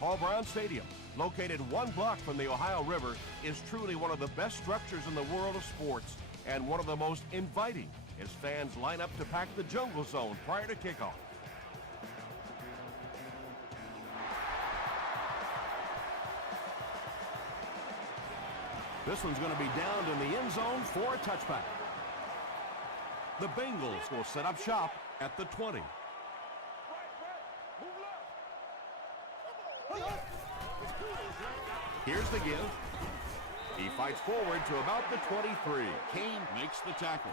Paul Brown Stadium, located 1 block from the Ohio River, is truly one of the best structures in the world of sports and one of the most inviting as fans line up to pack the jungle zone prior to kickoff. This one's going to be downed in the end zone for a touchback. The Bengals will set up shop at the 20. Here's the give. He fights forward to about the 23. Kane makes the tackle.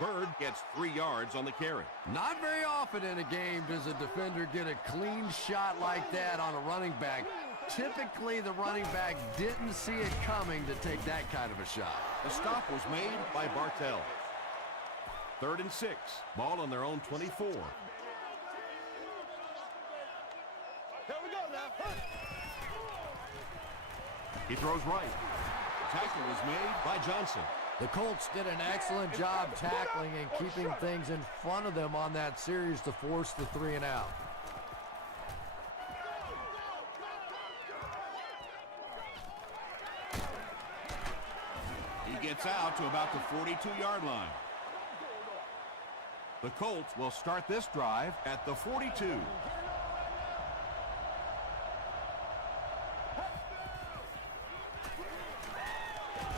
Bird gets 3 yards on the carry. Not very often in a game does a defender get a clean shot like that on a running back. Typically, the running back didn't see it coming to take that kind of a shot. The stop was made by Bartell. 3rd and 6. Ball on their own 24. Here we go now. He throws right. The tackle was made by Johnson. The Colts did an excellent job tackling and keeping things in front of them on that series to force the 3 and out. He gets out to about the 42-yard line. The Colts will start this drive at the 42.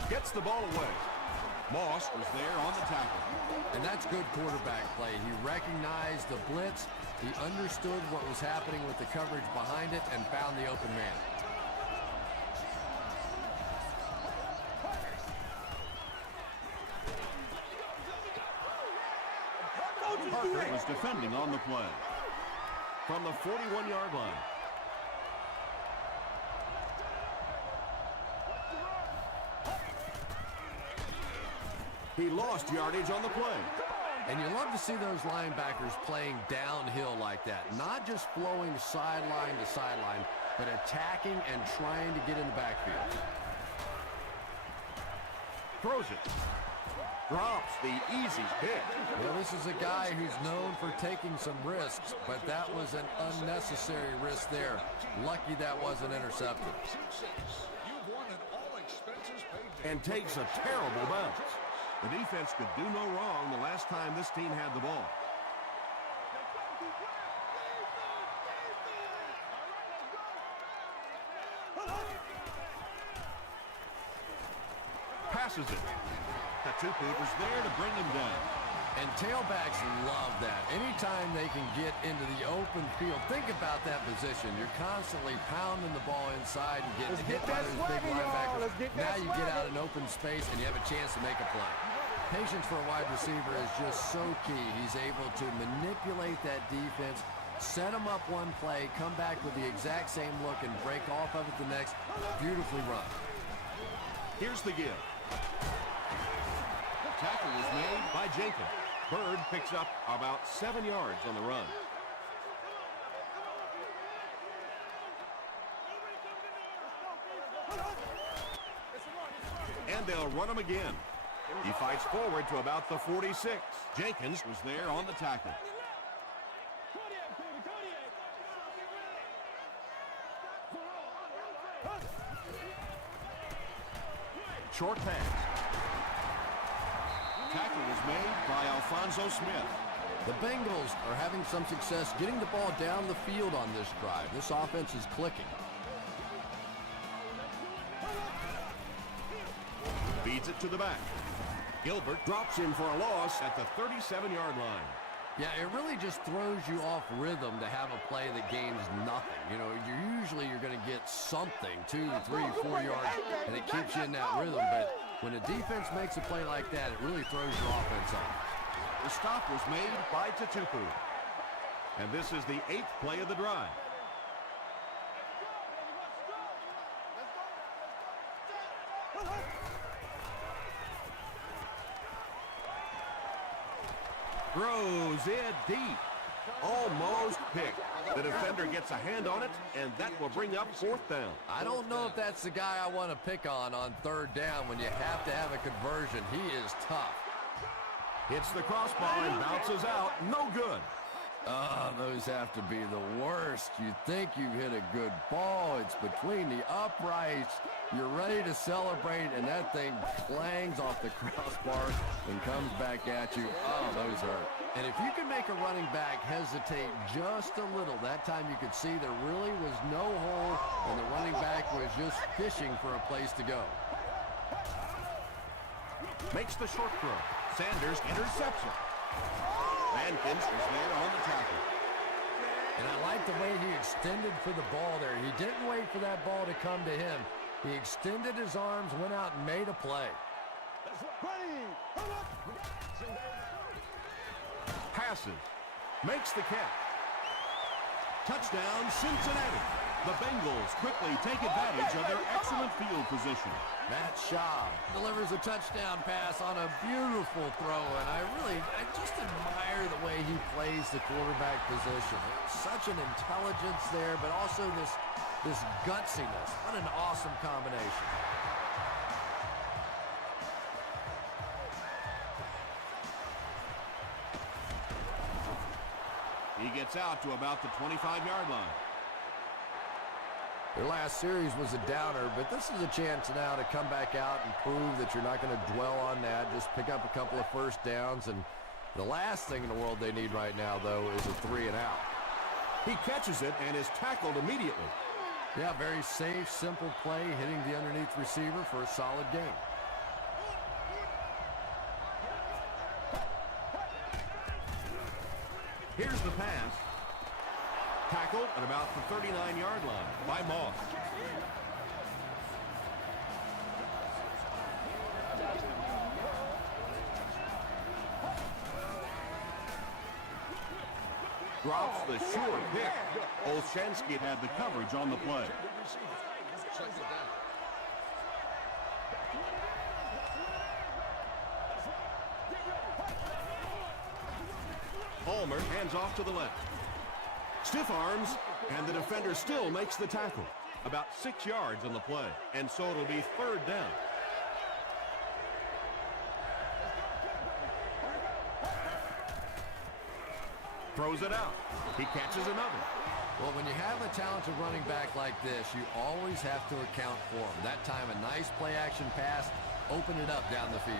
Gets the ball away. Moss was there on the tackle. And that's good quarterback play. He recognized the blitz, he understood what was happening with the coverage behind it, and found the open man. Parker was defending on the play. From the 41-yard line. He lost yardage on the play. And you love to see those linebackers playing downhill like that. Not just flowing sideline to sideline, but attacking and trying to get in the backfield. Throws it. Drops the easy pick. Well, this is a guy who's known for taking some risks, but that was an unnecessary risk there. Lucky that wasn't intercepted. And takes a terrible bounce. The defense could do no wrong the last time this team had the ball. Passes it. Katupu was there to bring him down. And tailbacks love that. Anytime they can get into the open field, think about that position. You're constantly pounding the ball inside and getting hit by those big linebackers. Now you get out in open space and you have a chance to make a play. Patience for a wide receiver is just so key. He's able to manipulate that defense, set them up one play, come back with the exact same look, and break off of it the next. Beautifully run. Here's the give. Tackle is made by Jenkins. Bird picks up about 7 yards on the run. And they'll run him again. He fights forward to about the 46. Jenkins was there on the tackle. Short pass. Tackle was made by Alfonso Smith. The Bengals are having some success getting the ball down the field on this drive. This offense is clicking. Feeds it to the back. Gilbert drops in for a loss at the 37-yard line. Yeah, it really just throws you off rhythm to have a play that gains nothing. You know, you're going to get something, 2, 3, 4 yards, and it keeps you in that rhythm. But when a defense makes a play like that, it really throws your offense off. The stop was made by Katupu. And this is the 8th play of the drive. Throws it deep. Almost picked. The defender gets a hand on it, and that will bring up 4th down. I don't know if that's the guy I want to pick on 3rd down when you have to have a conversion. He is tough. Hits the crossbar and bounces out. No good. Oh, those have to be the worst. You think you've hit a good ball. It's between the uprights. You're ready to celebrate, and that thing clangs off the crossbar and comes back at you. Oh, those hurt. And if you can make a running back hesitate just a little, that time you could see there really was no hole, and the running back was just fishing for a place to go. Makes the short throw. Sanders intercepts it. Mankins is there on the tackle. And I like the way he extended for the ball there. He didn't wait for that ball to come to him. He extended his arms, went out and made a play. Passes. Makes the catch. Touchdown, Cincinnati. The Bengals quickly take advantage of their excellent field position. Matt Schaub delivers a touchdown pass on a beautiful throw, and I just admire the way he plays the quarterback position. Such an intelligence there, but also this gutsiness. What an awesome combination. He gets out to about the 25-yard line. Their last series was a downer, but this is a chance now to come back out and prove that you're not going to dwell on that. Just pick up a couple of first downs, and the last thing in the world they need right now, though, is a 3-and-out. He catches it and is tackled immediately. Yeah, very safe, simple play, hitting the underneath receiver for a solid gain. Here's the pass. Tackled at about the 39-yard line by Moss. Drops the sure pick. Olshansky had the coverage on the play. Ulmer hands off to the left. Stiff arms, and the defender still makes the tackle. About 6 yards on the play, and so it'll be third down. Throws it out. He catches another. Well, when you have a talented running back like this, you always have to account for him. That time, a nice play-action pass opened it up down the field.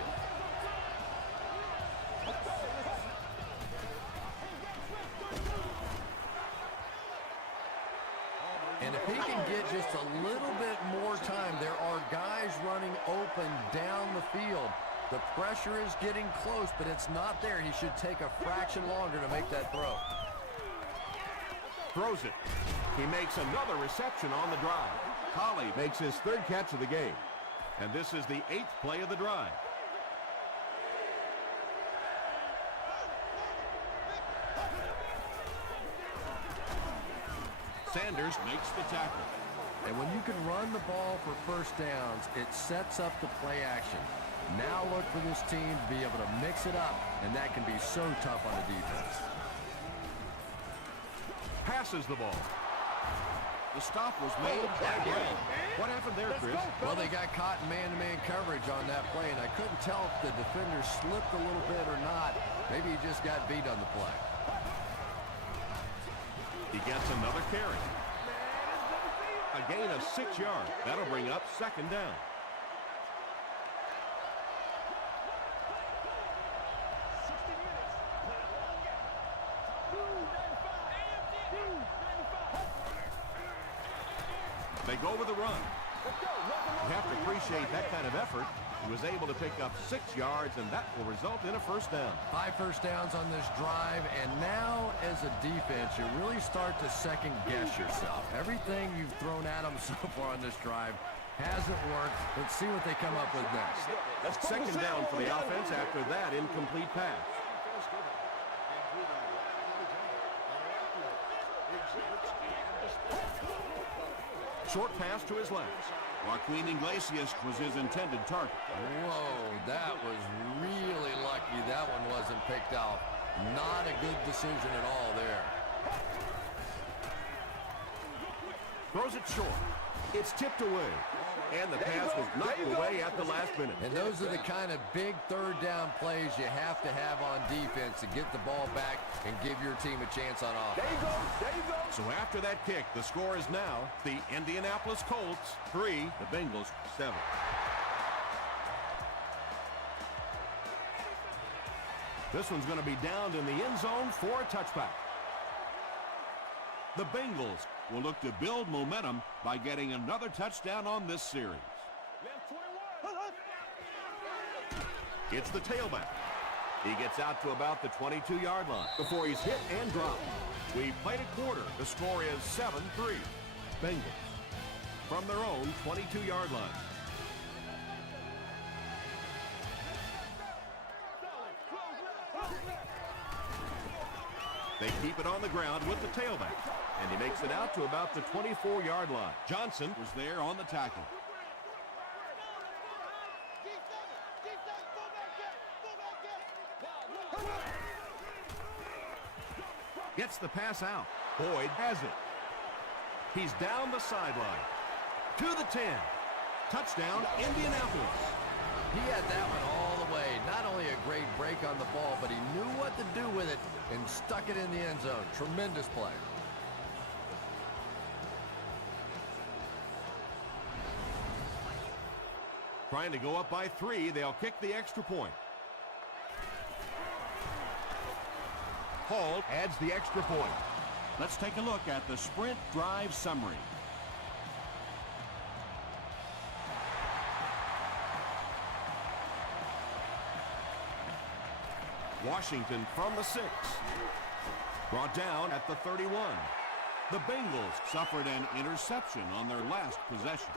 And if he can get just a little bit more time, there are guys running open down the field. The pressure is getting close, but it's not there. He should take a fraction longer to make that throw. Throws it. He makes another reception on the drive. Colley makes his third catch of the game. And this is the 8th play of the drive. Sanders makes the tackle. And when you can run the ball for first downs, it sets up the play action. Now look for this team to be able to mix it up, and that can be so tough on the defense. Passes the ball. The stop was made by Brown. What happened there, Chris? Well, they got caught in man-to-man coverage on that play, and I couldn't tell if the defender slipped a little bit or not. Maybe he just got beat on the play. He gets another carry. A gain of 6 yards. That'll bring up second down. They go with a run. You have to appreciate that kind of effort. He was able to pick up 6 yards, and that will result in a first down. 5 first downs on this drive, and now as a defense, you really start to second-guess yourself. Everything you've thrown at them so far on this drive hasn't worked. Let's see what they come up with next. Second down for the offense after that incomplete pass. Short pass to his left. Joaquin Iglesias was his intended target. Whoa, that was really lucky that one wasn't picked off. Not a good decision at all there. Throws it short. It's tipped away. And the pass was knocked away at the last minute. And those are the kind of big third down plays you have to have on defense to get the ball back and give your team a chance on offense. There you go. There you go. So after that kick, the score is now the Indianapolis Colts 3, the Bengals 7. This one's going to be downed in the end zone for a touchback. The Bengals will look to build momentum by getting another touchdown on this series. It's the tailback. He gets out to about the 22-yard line before he's hit and dropped. We played a quarter. The score is 7-3. Bengals from their own 22-yard line. They keep it on the ground with the tailback, and he makes it out to about the 24-yard line. Johnson was there on the tackle. Gets the pass out. Boyd has it. He's down the sideline. To the 10. Touchdown, Indianapolis. He had that one all the way. Not only a great break on the ball, but he knew what to do with it and stuck it in the end zone. Tremendous play. Trying to go up by 3. They'll kick the extra point. Hall adds the extra point. Let's take a look at the sprint drive summary. Washington from the 6. Brought down at the 31. The Bengals suffered an interception on their last possession.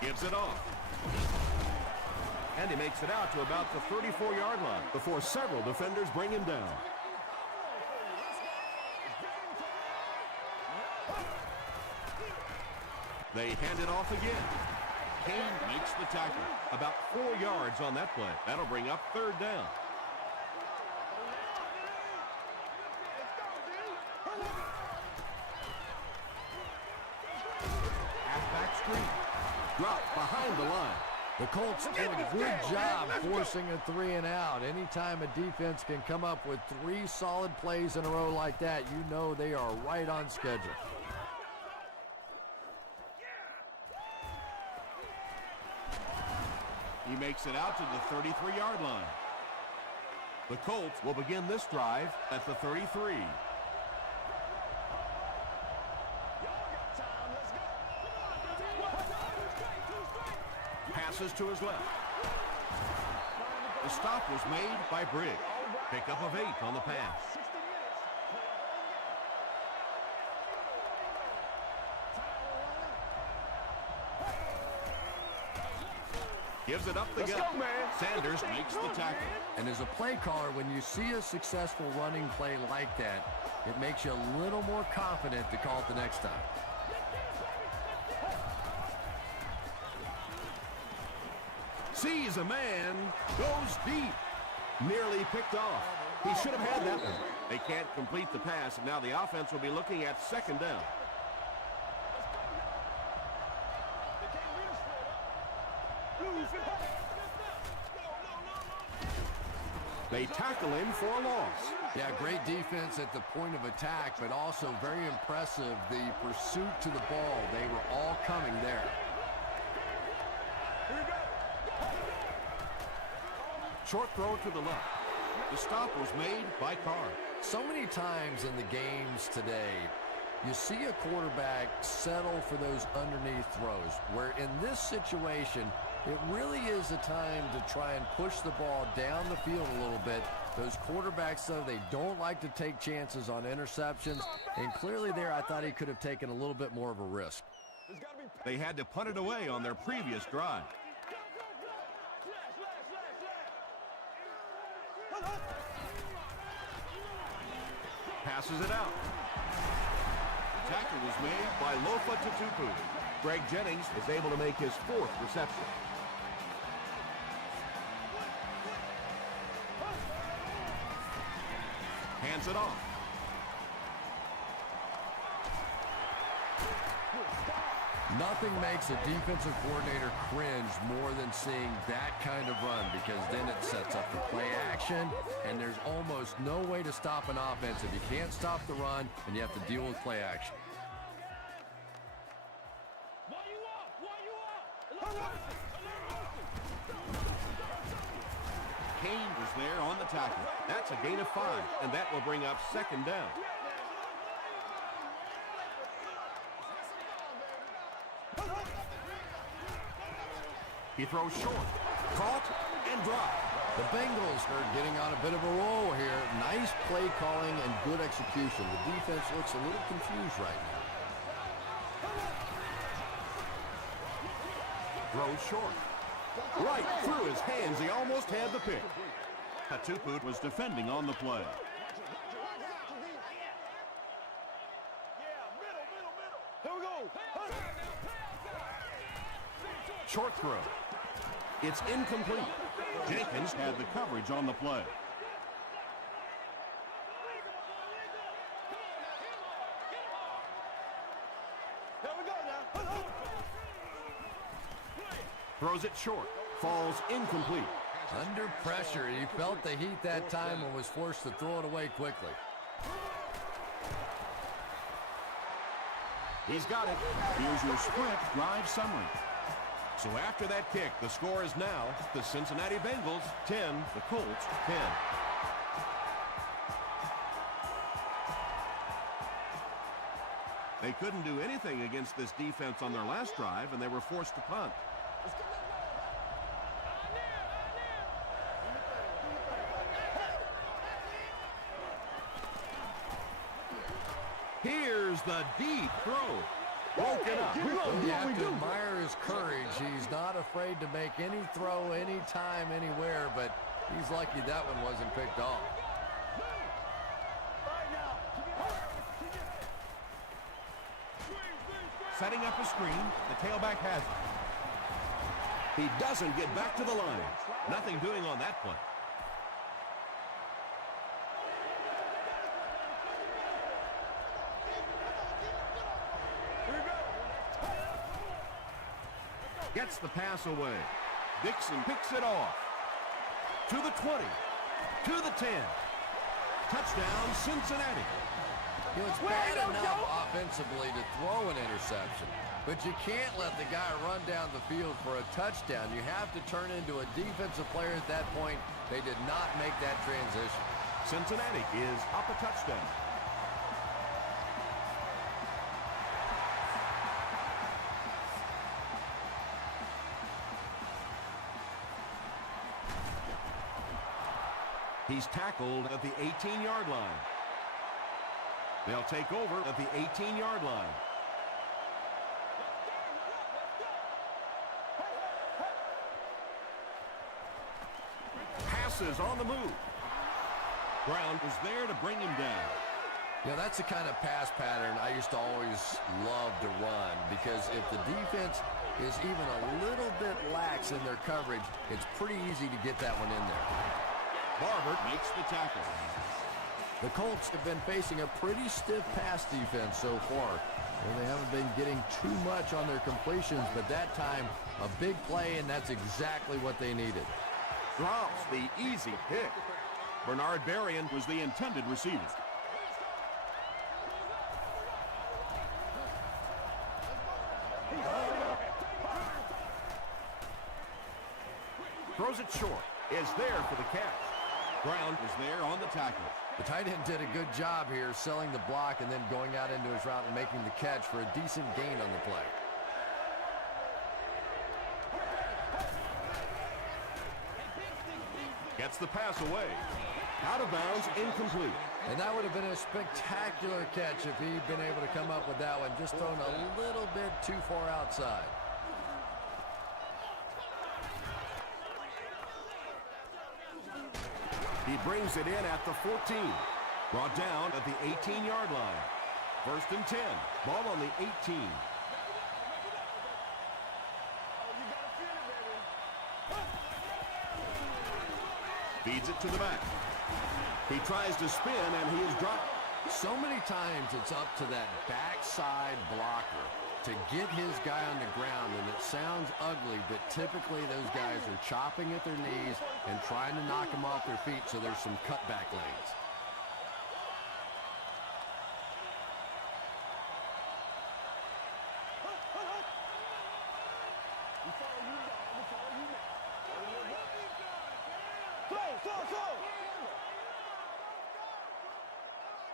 Gives it off. And he makes it out to about the 34-yard line before several defenders bring him down. They hand it off again. Kane makes the tackle. About 4 yards on that play. That'll bring up 3rd down. Halfback screen. Drop behind the line. The Colts did a good job forcing a 3 and out. Anytime a defense can come up with 3 solid plays in a row like that, you know they are right on schedule. He makes it out to the 33-yard line. The Colts will begin this drive at the 33. Passes to his left. The stop was made by Briggs. Pickup of 8 on the pass. Gives it up the gut. Go, man. Sanders makes the tackle. And as a play caller, when you see a successful running play like that, it makes you a little more confident to call it the next time. Sees a man, goes deep. Nearly picked off. He should have had that one. They can't complete the pass, and now the offense will be looking at 2nd down. They tackle him for a loss. Yeah, great defense at the point of attack, but also very impressive, the pursuit to the ball. They were all coming there. Short throw to the left. The stop was made by Carr. So many times in the games today, you see a quarterback settle for those underneath throws, where in this situation, it really is a time to try and push the ball down the field a little bit. Those quarterbacks, though, they don't like to take chances on interceptions, and clearly there I thought he could have taken a little bit more of a risk. They had to punt it away on their previous drive. Passes it out. The tackle was made by Lofa Tutupu. Greg Jennings is able to make his 4th reception. Hands it off. Nothing makes a defensive coordinator cringe more than seeing that kind of run, because then it sets up the play action, and there's almost no way to stop an offense if you can't stop the run and you have to deal with play action. Kane was there on the tackle. That's a gain of 5, and that will bring up 2nd down. He throws short. Caught and dropped. The Bengals are getting on a bit of a roll here. Nice play calling and good execution. The defense looks a little confused right now. Throws short. Right through his hands. He almost had the pick. Hatupu was defending on the play. Here we go. Short throw. It's incomplete. Jenkins had the coverage on the play. Here we go now. Throws it short. Falls incomplete. Under pressure, he felt the heat that time and was forced to throw it away quickly. He's got it. Here's your sprint drive summary. So after that kick, the score is now the Cincinnati Bengals 10, the Colts 10. They couldn't do anything against this defense on their last drive, and they were forced to punt. Here's the deep throw. Broken up. You have to admire his courage. He's not afraid to make any throw, anytime, anywhere, but he's lucky that one wasn't picked off. Setting up a screen. The tailback has it. He doesn't get back to the line. Nothing doing on that play. Gets the pass away. Dixon picks it off. To the 20. To the 10. Touchdown, Cincinnati. You know, it's bad enough offensively to throw an interception, but you can't let the guy run down the field for a touchdown. You have to turn into a defensive player at that point. They did not make that transition. Cincinnati is up a touchdown. He's tackled at the 18-yard line. They'll take over at the 18-yard line. Passes on the move. Brown is there to bring him down. Yeah, that's the kind of pass pattern I used to always love to run, because if the defense is even a little bit lax in their coverage, it's pretty easy to get that one in there. Barber makes the tackle. The Colts have been facing a pretty stiff pass defense so far. Well, they haven't been getting too much on their completions, but that time, a big play, and that's exactly what they needed. Drops the easy pick. Bernard Berrien was the intended receiver. Throws it short. Is there for the catch. Brown is there on the tackle. The tight end did a good job here selling the block and then going out into his route and making the catch for a decent gain on the play. Gets the pass away. Out of bounds, incomplete. And that would have been a spectacular catch if he'd been able to come up with that one, just thrown a little bit too far outside. He brings it in at the 14. Brought down at the 18-yard line. 1st and 10. Ball on the 18. Feeds it to the back. He tries to spin, and he is dropped. So many times it's up to that backside blocker to get his guy on the ground, and it sounds ugly, but typically those guys are chopping at their knees and trying to knock them off their feet, so there's some cutback lanes.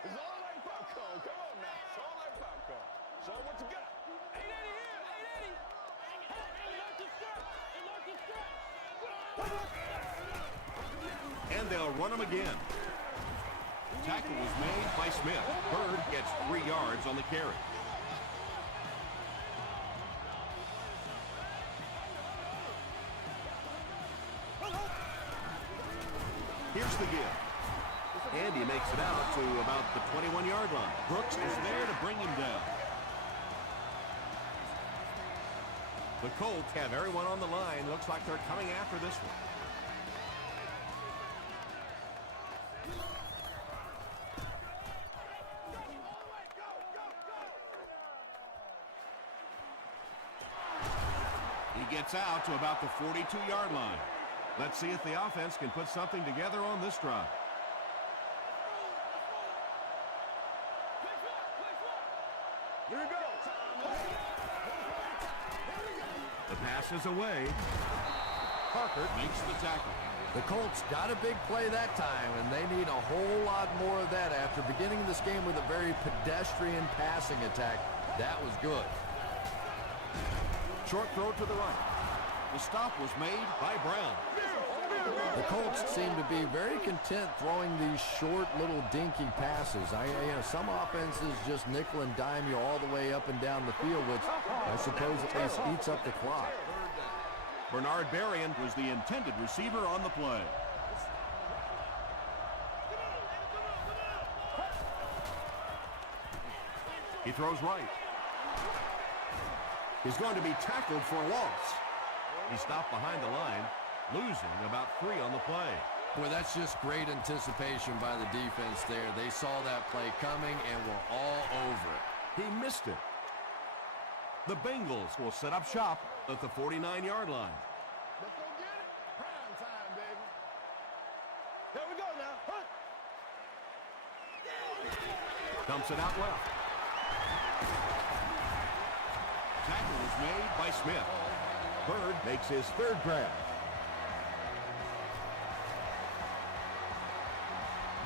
It's all like popcorn. Come on now. It's all like popcorn. Show what you got. 880 here. 880. And they'll run him again. Tackle was made by Smith. Bird gets 3 yards on the carry. Here's the give. And he makes it out to about the 21-yard line. Brooks is there to bring him down. The Colts have everyone on the line. Looks like they're coming after this one. He gets out to about the 42-yard line. Let's see if the offense can put something together on this drive. Here we go. The pass is away. Parker makes the tackle. The Colts got a big play that time, and they need a whole lot more of that after beginning this game with a very pedestrian passing attack. That was good. Short throw to the right. The stop was made by Brown. The Colts seem to be very content throwing these short little dinky passes. Some offenses just nickel and dime you all the way up and down the field, which I suppose at least eats up the clock. Bernard Berrien was the intended receiver on the play. He throws right. He's going to be tackled for a loss. He stopped behind the line, losing about 3 on the play. Boy, that's just great anticipation by the defense there. They saw that play coming and were all over it. He missed it. The Bengals will set up shop at the 49-yard line. Let's go get it. Prime time, baby. There we go now. Hunt. Dumps it out left. Tackle is made by Smith. Bird makes his 3rd grab.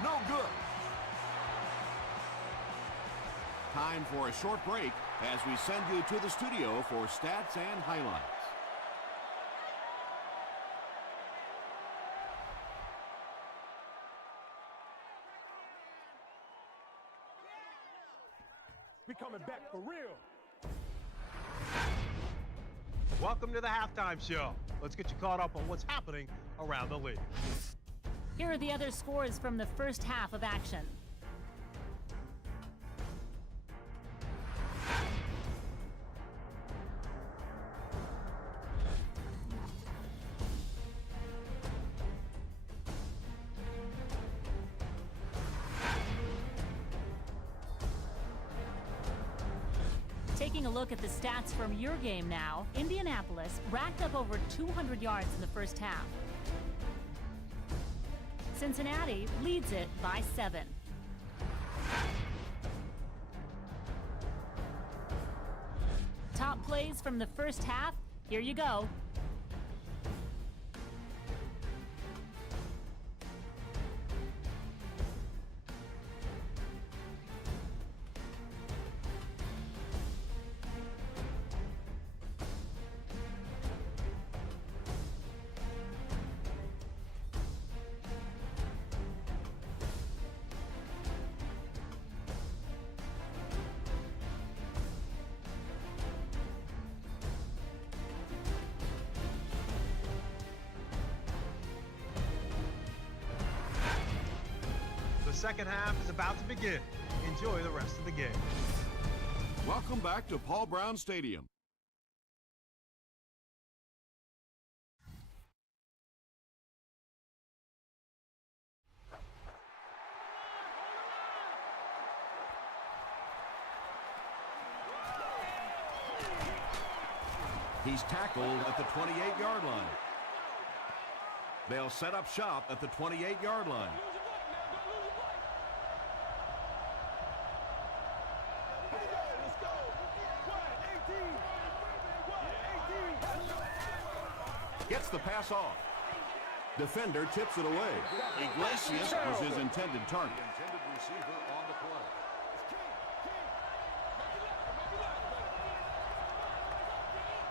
No good. Time for a short break as we send you to the studio for stats and highlights. We coming back for real. Welcome to the halftime show. Let's get you caught up on what's happening around the league. Here are the other scores from the first half of action. Taking a look at the stats from your game now, Indianapolis racked up over 200 yards in the first half. Cincinnati leads it by 7. Top plays from the first half, here you go. The second half is about to begin. Enjoy the rest of the game. Welcome back to Paul Brown Stadium. He's tackled at the 28-yard line. They'll set up shop at the 28-yard line. Gets the pass off. Defender tips it away. Iglesias was his intended target. Intended receiver on the play.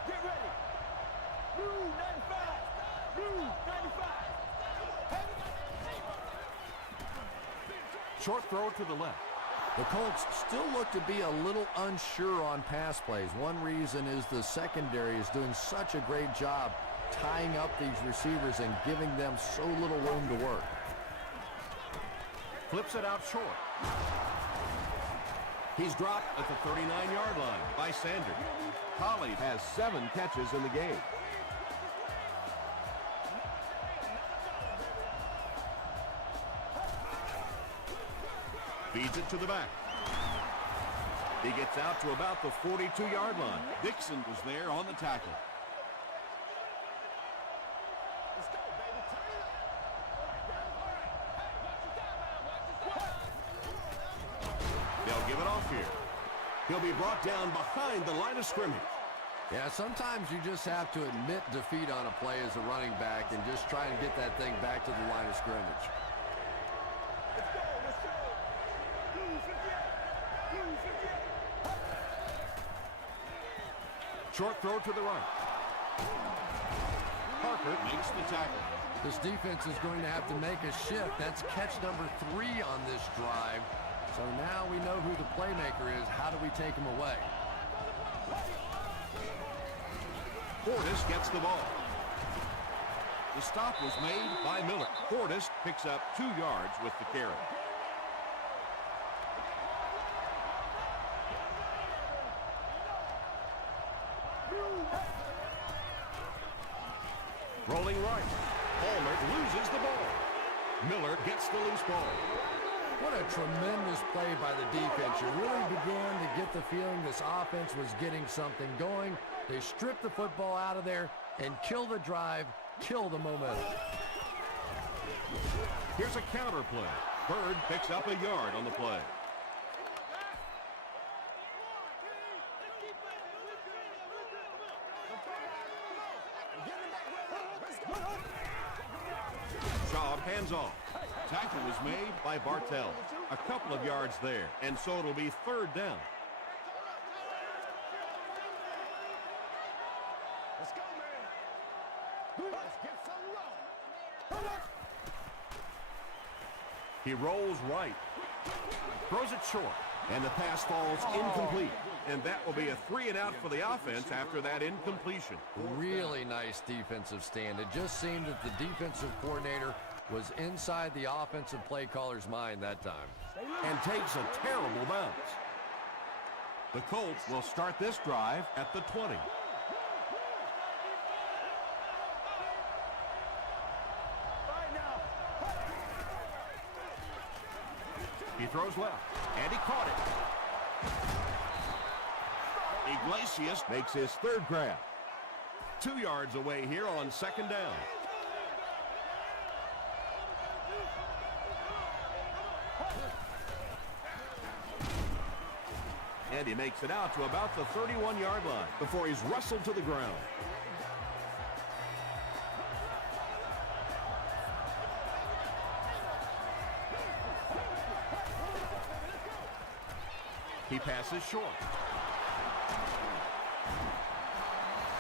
Get ready. Blue 95. Blue 95. Short throw to the left. The Colts still look to be a little unsure on pass plays. One reason is the secondary is doing such a great job tying up these receivers and giving them so little room to work. Flips it out short. He's dropped at the 39-yard line by Sanders. Collie has 7 catches in the game. Feeds it to the back. He gets out to about the 42-yard line. Dixon was there on the tackle. They'll give it off here. He'll be brought down behind the line of scrimmage. Yeah, sometimes you just have to admit defeat on a play as a running back and just try and get that thing back to the line of scrimmage. Short throw to the right. Parker makes the tackle. This defense is going to have to make a shift. That's catch number 3 on this drive. So now we know who the playmaker is. How do we take him away? Portis gets the ball. The stop was made by Miller. Portis picks up 2 yards with the carry. Rolling right. Palmer loses the ball. Miller gets the loose ball. What a tremendous play by the defense. You really began to get the feeling this offense was getting something going. They stripped the football out of there and kill the drive, kill the momentum. Here's a counter play. Bird picks up a yard on the play. Schaub hands off. Tackle was made by Bartell. A couple of yards there, and so it'll be 3rd down. Let's go, man. Let's get some room. He rolls right. Throws it short, and the pass falls incomplete. And that will be a 3 and out for the offense after that incompletion. Really nice defensive stand. It just seemed that the defensive coordinator was inside the offensive play caller's mind that time. And takes a terrible bounce. The Colts will start this drive at the 20. He throws left, and he caught it. Iglesias makes his 3rd grab. 2 yards away here on 2nd down. And he makes it out to about the 31-yard line before he's wrestled to the ground. He passes short.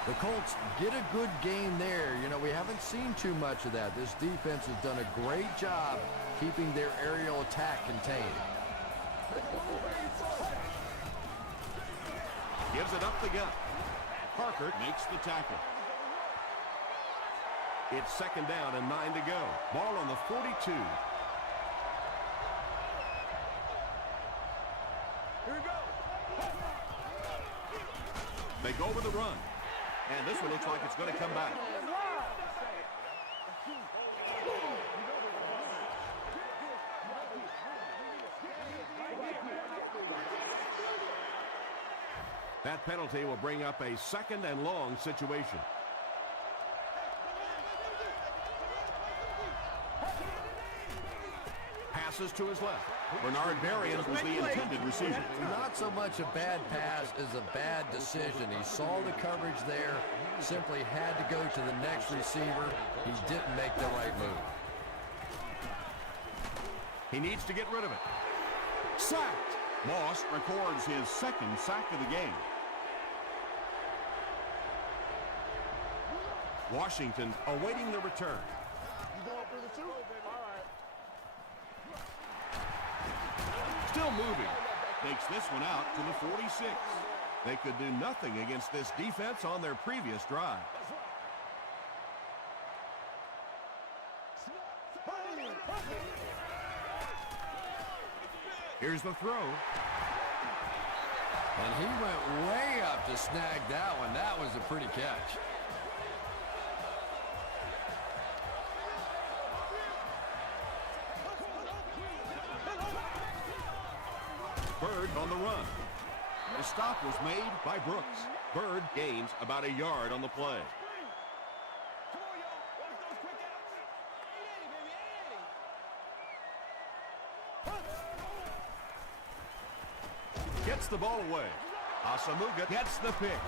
The Colts get a good gain there. You know, we haven't seen too much of that. This defense has done a great job keeping their aerial attack contained. Gives it up the gut. Parker makes the tackle. It's 2nd down and 9 to go. Ball on the 42. Here we go. They go with the run. And this one looks like it's going to come back. That penalty will bring up a 2nd and long situation. Passes to his left. Bernard Berrien's was the intended receiver. Not so much a bad pass as a bad decision. He saw the coverage there, simply had to go to the next receiver. He didn't make the right move. He needs to get rid of it. Sacked. Moss records his 2nd sack of the game. Washington awaiting the return. Still moving. Takes this one out to the 46. They could do nothing against this defense on their previous drive. Here's the throw. And he went way up to snag that one. That was a pretty catch. Bird on the run. The stop was made by Brooks. Bird gains about a yard on the play. Gets the ball away. Asamuga gets the pick.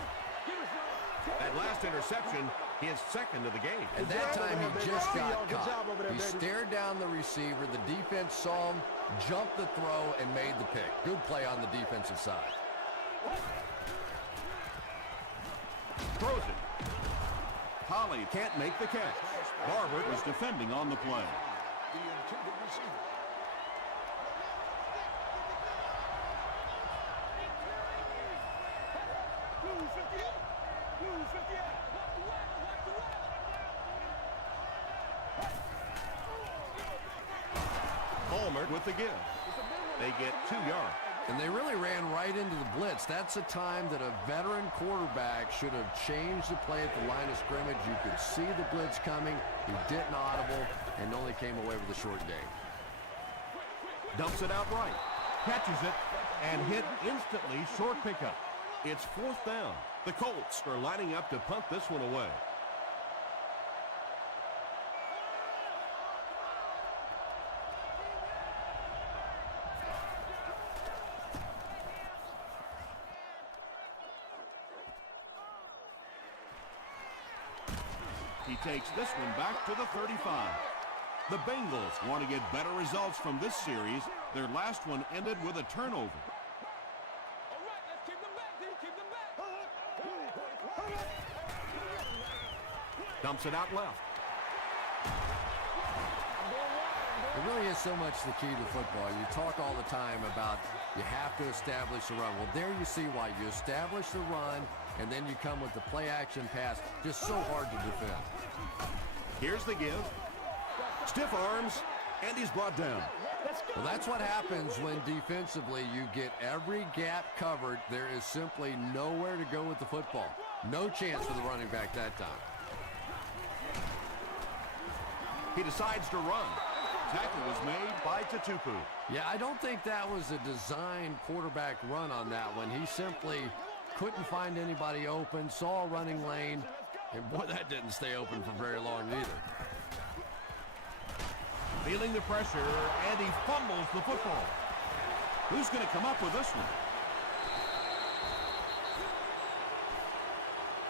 That last interception, his 2nd of the game. And that time he just got caught. He stared down the receiver. The defense saw him, jumped the throw, and made the pick. Good play on the defensive side. Throws it. Holly can't make the catch. Barber was defending on the play. Palmer with the give. They get 2 yards. And they really ran right into the blitz. That's a time that a veteran quarterback should have changed the play at the line of scrimmage. You could see the blitz coming. He didn't audible and only came away with a short game. Dumps it out right. Catches it and hit instantly. Short pickup. It's 4th down. The Colts are lining up to punt this one away. He takes this one back to the 35. The Bengals want to get better results from this series. Their last one ended with a turnover. Dumps it out left. It really is so much the key to football. You talk all the time about you have to establish the run. Well, there you see why. You establish the run, and then you come with the play-action pass. Just so hard to defend. Here's the give. Stiff arms, and he's brought down. Well, that's what happens when defensively you get every gap covered. There is simply nowhere to go with the football. No chance for the running back that time. He decides to run. Tackle was made by Tutupu. Yeah, I don't think that was a designed quarterback run on that one. He simply couldn't find anybody open, saw a running lane, and boy, that didn't stay open for very long either. Feeling the pressure, and he fumbles the football. Who's going to come up with this one?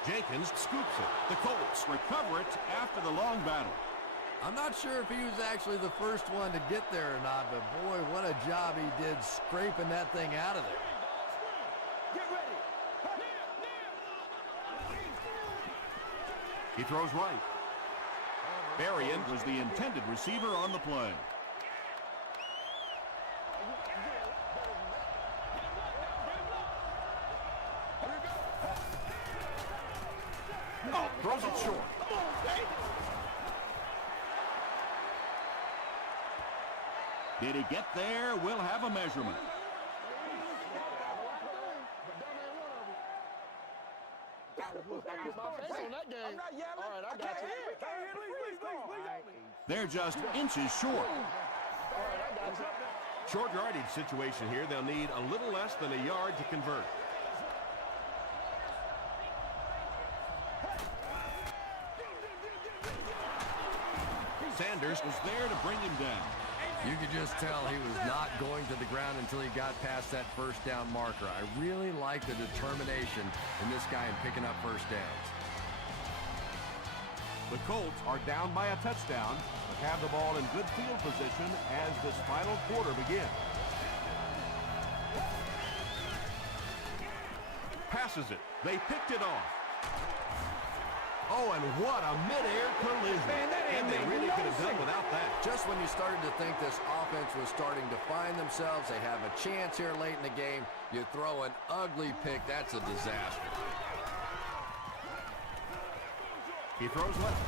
Jenkins scoops it. The Colts recover it after the long battle. I'm not sure if he was actually the first one to get there or not, but boy, what a job he did scraping that thing out of there. He throws right. Berrien was the intended receiver on the play. Oh, throws it short. Did he get there? We'll have a measurement. They're just inches short. Short yardage situation here. They'll need a little less than a yard to convert. Sanders was there to bring him down. You could just tell he was not going to the ground until he got past that first down marker. I really like the determination in this guy in picking up first downs. The Colts are down by a touchdown, but have the ball in good field position as this final quarter begins. Passes it. They picked it off. Oh, and what a mid-air collision. And they really could have done without that. Just when you started to think this offense was starting to find themselves, they have a chance here late in the game, you throw an ugly pick. That's a disaster. He throws left.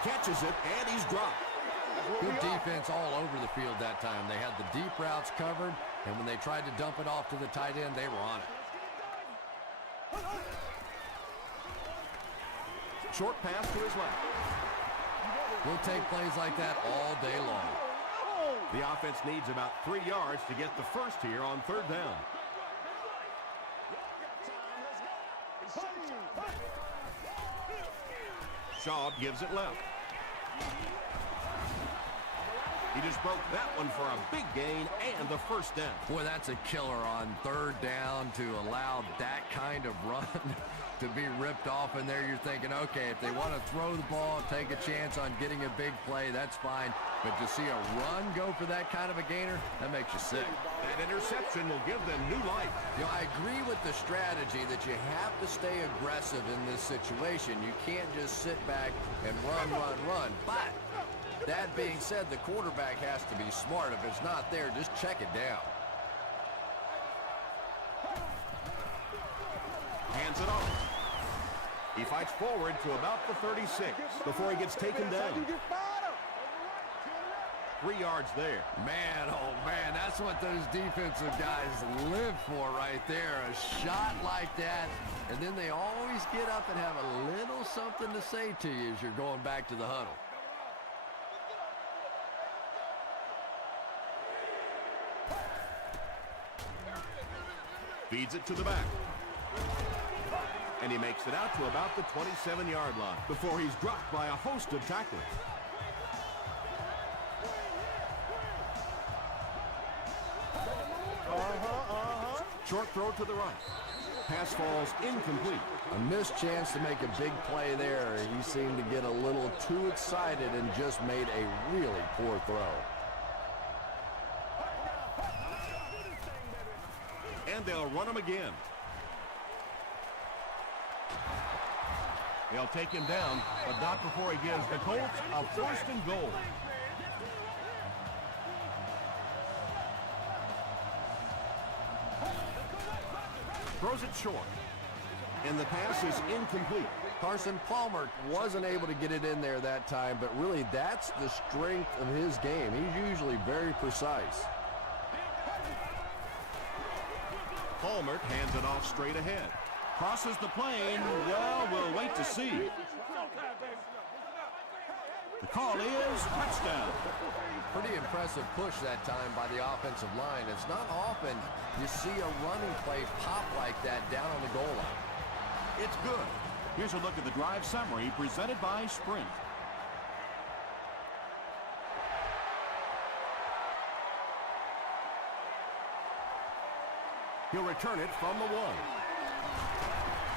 Catches it, and he's dropped. Good defense all over the field that time. They had the deep routes covered, and when they tried to dump it off to the tight end, they were on it. Short pass to his left. We'll take plays like that all day long. The offense needs about 3 yards to get the first here on third down. Shaw gives it left. He just broke that one for a big gain and the first down. Boy, that's a killer on third down to allow that kind of run to be ripped off in there. You're thinking, okay, if they want to throw the ball, take a chance on getting a big play, that's fine. But to see a run go for that kind of a gainer, that makes you sick. That interception will give them new life. You know, I agree with the strategy that you have to stay aggressive in this situation. You can't just sit back and run. But that being said, the quarterback has to be smart. If it's not there, just check it down. Hands it off. He fights forward to about the 36 before he gets taken down. 3 yards there. Man, oh man, that's what those defensive guys live for right there. A shot like that, and then they always get up and have a little something to say to you as you're going back to the huddle. Feeds it to the back. And he makes it out to about the 27-yard line before he's dropped by a host of tacklers. Short throw to the right. Pass falls incomplete. A missed chance to make a big play there. He seemed to get a little too excited and just made a really poor throw. And they'll run him again. They'll take him down, but not before he gives the Colts a first and goal. Throws it short. And the pass is incomplete. Carson Palmer wasn't able to get it in there that time, but really that's the strength of his game. He's usually very precise. Palmer hands it off straight ahead. Crosses the plane. Well, we'll wait to see. The call is touchdown. Pretty impressive push that time by the offensive line. It's not often you see a running play pop like that down on the goal line. It's good. Here's a look at the drive summary presented by Sprint. He'll return it from the 1.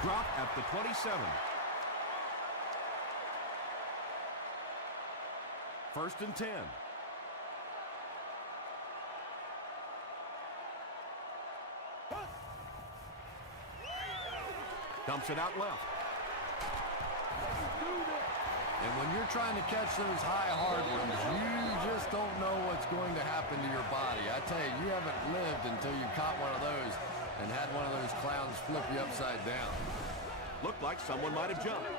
Drop at the 27. First and 10. Dumps it out left. And when you're trying to catch those high hard ones, you just don't know what's going to happen to your body. I tell you, you haven't lived until you caught one of those and had one of those clowns flip you upside down. Looked like someone might have jumped.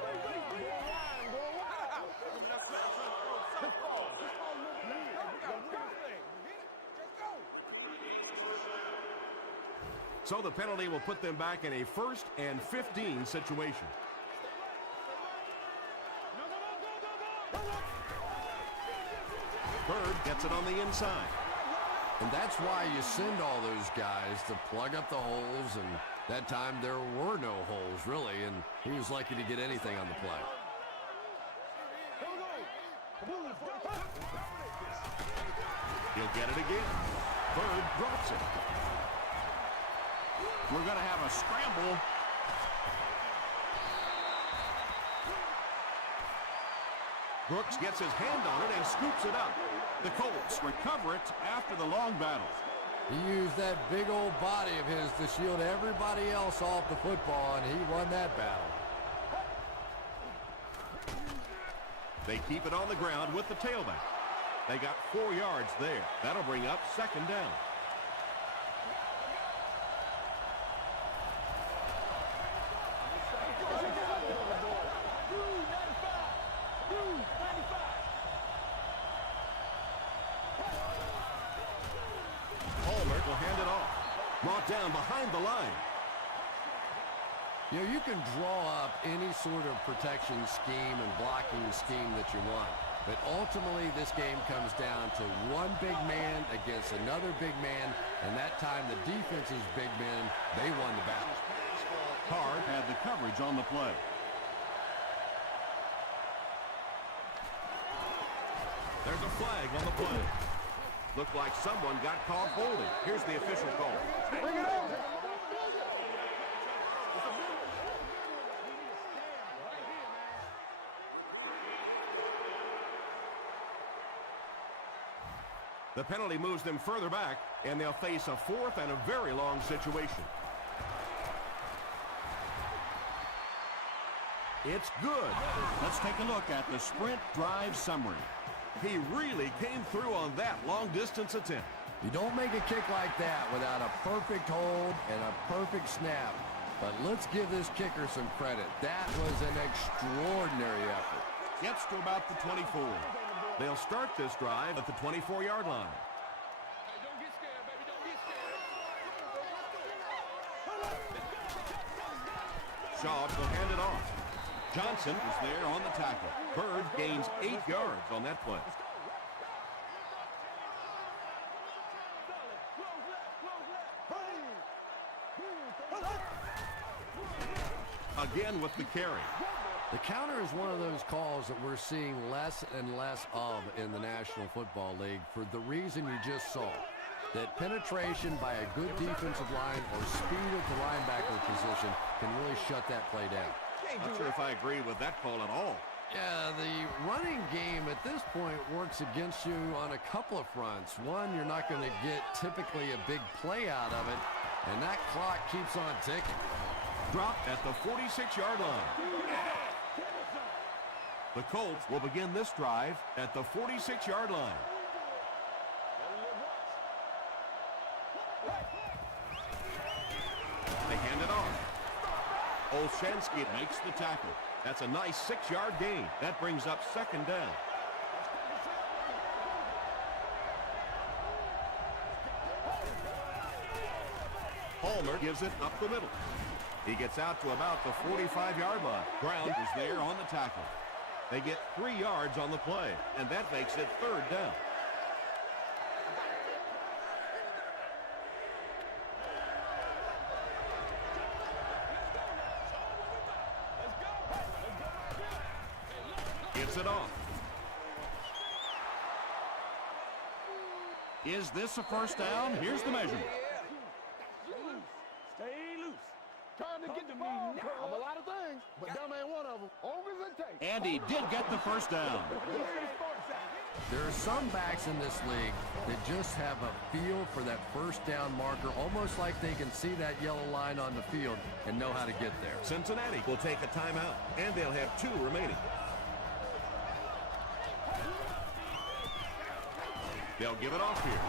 So the penalty will put them back in a 1st and 15 situation. Bird gets it on the inside. And that's why you send all those guys to plug up the holes, and that time there were no holes, really, and he was lucky to get anything on the play. He'll get it again. Bird drops it. We're going to have a scramble. Brooks gets his hand on it and scoops it up. The Colts recover it after the long battle. He used that big old body of his to shield everybody else off the football, and he won that battle. They keep it on the ground with the tailback. They got 4 yards there. That'll bring up second down. Brought down behind the line. You know, you can draw up any sort of protection scheme and blocking scheme that you want. But ultimately, this game comes down to one big man against another big man. And that time, the defense's big men, they won the battle. Carr had the coverage on the play. There's a flag on the play. Looked like someone got caught holding. Here's the official call. Bring it over. The penalty moves them further back, and they'll face a fourth and a very long situation. It's good. Let's take a look at the sprint drive summary. He really came through on that long-distance attempt. You don't make a kick like that without a perfect hold and a perfect snap. But let's give this kicker some credit. That was an extraordinary effort. Gets to about the 24. They'll start this drive at the 24-yard line. Hey, don't get scared, baby. Don't get scared. Shaw will hand it off. Johnson is there on the tackle. Bird gains 8 yards on that play. Again with the carry. The counter is one of those calls that we're seeing less and less of in the National Football League for the reason you just saw. That penetration by a good defensive line or speed at the linebacker position can really shut that play down. Not sure if I agree with that call at all. Yeah, the running game at this point works against you on a couple of fronts. One, you're not going to get typically a big play out of it, and that clock keeps on ticking. Dropped at the 46-yard line. The Colts will begin this drive at the 46-yard line. They hand it off. Olshansky makes the tackle. That's a nice 6-yard gain. That brings up second down. Palmer gives it up the middle. He gets out to about the 45-yard line. Brown is there on the tackle. They get 3 yards on the play, and that makes it third down. Gets it off. Is this a first down? Here's the measurement. Stay loose. Trying to get the ball now. A lot of things, but that ain't one of them. Over the tape. And he did get the first down. There are some backs in this league that just have a feel for that first down marker, almost like they can see that yellow line on the field and know how to get there. Cincinnati will take a timeout, and they'll have 2 remaining. They'll give it off here.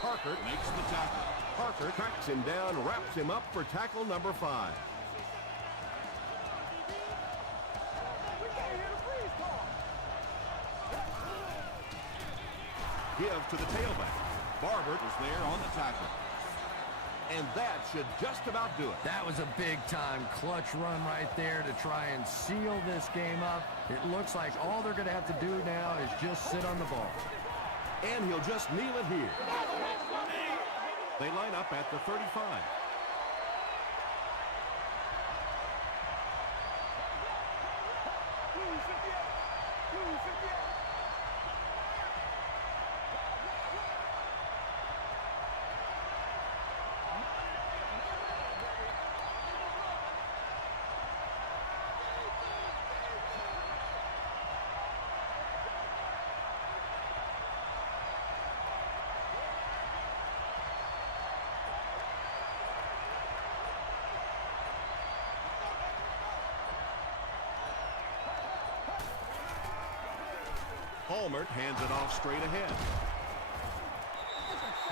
Parker makes the tackle. Parker tracks him down, wraps him up for tackle number 5. Give to the tailback. Barber is there on the tackle. And that should just about do it. That was a big-time clutch run right there to try and seal this game up. It looks like all they're going to have to do now is just sit on the ball. And he'll just kneel it here. They line up at the 35. Palmer hands it off straight ahead.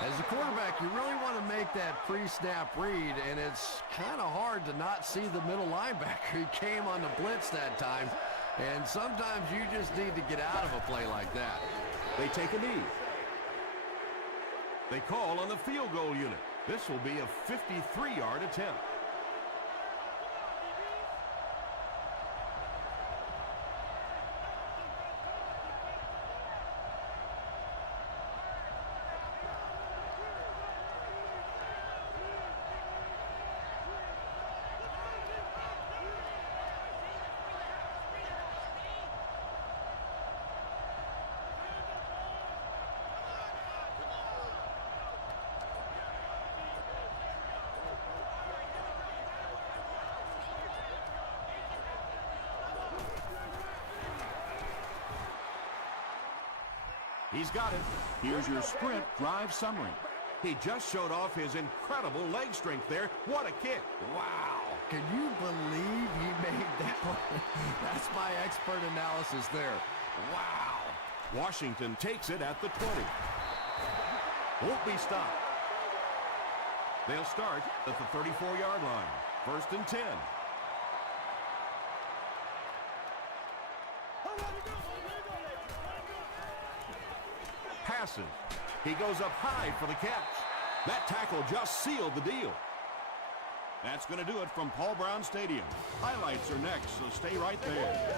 As a quarterback, you really want to make that pre-snap read, and it's kind of hard to not see the middle linebacker. He came on the blitz that time, and sometimes you just need to get out of a play like that. They take a knee. They call on the field goal unit. This will be a 53-yard attempt. He's got it. Here's your sprint drive summary. He just showed off his incredible leg strength there. What a kick. Wow. Can you believe he made that one? That's my expert analysis there. Wow. Washington takes it at the 20. Won't be stopped. They'll start at the 34-yard line. 1st and 10. Passes. He goes up high for the catch. That tackle just sealed the deal. That's going to do it from Paul Brown Stadium. Highlights are next, so stay right there.